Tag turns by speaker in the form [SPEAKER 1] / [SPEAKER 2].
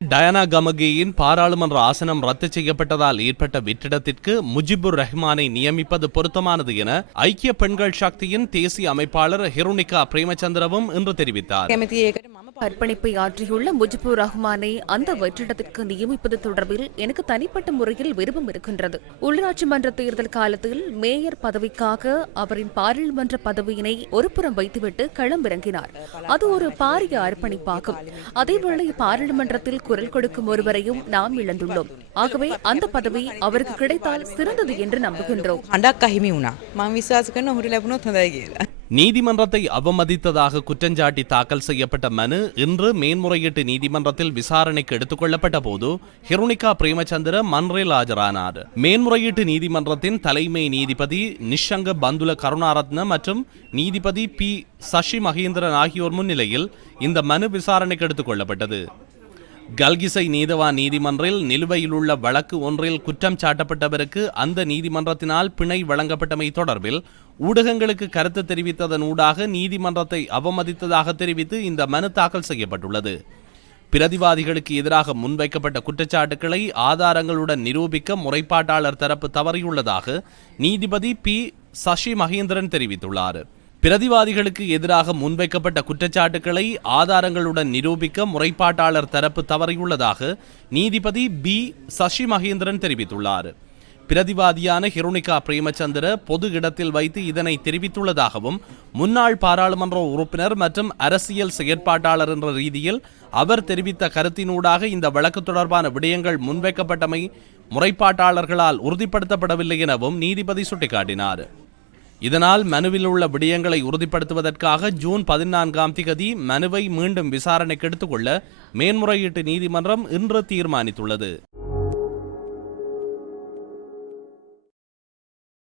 [SPEAKER 1] Diana கமகியின் பாராளுமன்ற ஆசனம் ரத்து செய்யப்பட்டதால் ஏற்பட்ட வெற்றிடத்திற்கு முஜிபுர் ரஹ்மானை நியமிப்பது பொருத்தமானது என ஐக்கிய பெண்கள் சக்தியின் தேசிய அமைப்பாளர் ஹிருனிகா பிரேமச்சந்திரவும் இன்று தெரிவித்தார்.
[SPEAKER 2] அர்ப்பணிப்பை ஆற்றியுள்ள முஜிபுர் ரஹ்மானை அந்த வெற்றிடத்திற்கு நியமிப்பது தொடர்பில் எனக்கு தனிப்பட்ட முறையில் விருப்பம் இருக்கின்றது. உள்ளாட்சி மன்ற தேர்தல் காலத்தில் மேயர் பதவிக்காக அவரின் பாராளுமன்ற பதவியினை ஒருபுறம் வைத்துவிட்டு களமிறங்கினார். அது ஒரு பாரிய அர்ப்பணிப்பாகும். அதேவேளை பாராளுமன்றத்தில் குரல் கொடுக்கும் ஒருவரையும் நாம் இழந்துள்ளோம். ஆகவே அந்த பதவி அவருக்கு கிடைத்தால் சிறந்தது என்று நம்புகின்றோம்.
[SPEAKER 1] நீதிமன்றத்தை அவமதித்ததாக குற்றஞ்சாட்டி தாக்கல் செய்யப்பட்ட மனு இன்று மேன்முறையீட்டு நீதிமன்றத்தில் விசாரணைக்கு எடுத்துக் கொள்ளப்பட்ட போது ஹிருணிகா பிரேமச்சந்திர மன்றில் ஆஜரானார். மேன்முறையீட்டு நீதிமன்றத்தின் தலைமை நீதிபதி நிஷங்க பந்துல கருணாரத்ன மற்றும் நீதிபதி பி சசி மகேந்திரன் ஆகியோர் முன்னிலையில் இந்த மனு விசாரணைக்கு எடுத்துக் கொள்ளப்பட்டது கல்கிசை நீதவான் நீதிமன்றில் நிலுவையிலுள்ள வழக்கு ஒன்றில் குற்றம் சாட்டப்பட்டவருக்கு அந்த நீதிமன்றத்தினால் பிணை வழங்கப்பட்டமை தொடர்பில் ஊடகங்களுக்கு கருத்து தெரிவித்ததன் ஊடாக நீதிமன்றத்தை அவமதித்ததாக தெரிவித்து இந்த மனு தாக்கல் செய்யப்பட்டுள்ளது. பிரதிவாதிகளுக்கு எதிராக முன்வைக்கப்பட்ட குற்றச்சாட்டுக்களை ஆதாரங்களுடன் நிரூபிக்க முறைப்பாட்டாளர் தரப்பு தவறியுள்ளதாக நீதிபதி பி சசி மகேந்திரன் தெரிவித்துள்ளார். பிரதிவாதிகளுக்கு எதிராக முன்வைக்கப்பட்ட குற்றச்சாட்டுக்களை ஆதாரங்களுடன் நிரூபிக்க முறைப்பாட்டாளர் தரப்பு தவறியுள்ளதாக நீதிபதி பி. சசி மகேந்திரன் தெரிவித்துள்ளார். பிரதிவாதியான ஹிருணிகா பிரேமச்சந்திர பொது இடத்தில் வைத்து இதனை தெரிவித்துள்ளதாகவும் முன்னாள் பாராளுமன்ற உறுப்பினர் மற்றும் அரசியல் செயற்பாட்டாளர் என்ற ரீதியில் அவர் தெரிவித்த கருத்தினூடாக இந்த வழக்கு தொடர்பான விடயங்கள் முன்வைக்கப்பட்டமை முறைப்பாட்டாளர்களால் உறுதிப்படுத்தப்படவில்லை எனவும் நீதிபதி சுட்டிக்காட்டினார். இதனால் மனுவில் உள்ள விடயங்களை உறுதிப்படுத்துவதற்காக ஜூன் பதினான்காம் திகதி மனுவை மீண்டும் விசாரணைக்கு எடுத்துக்கொள்ள மேன்முறையீட்டு நீதிமன்றம் இன்று தீர்மானித்துள்ளது.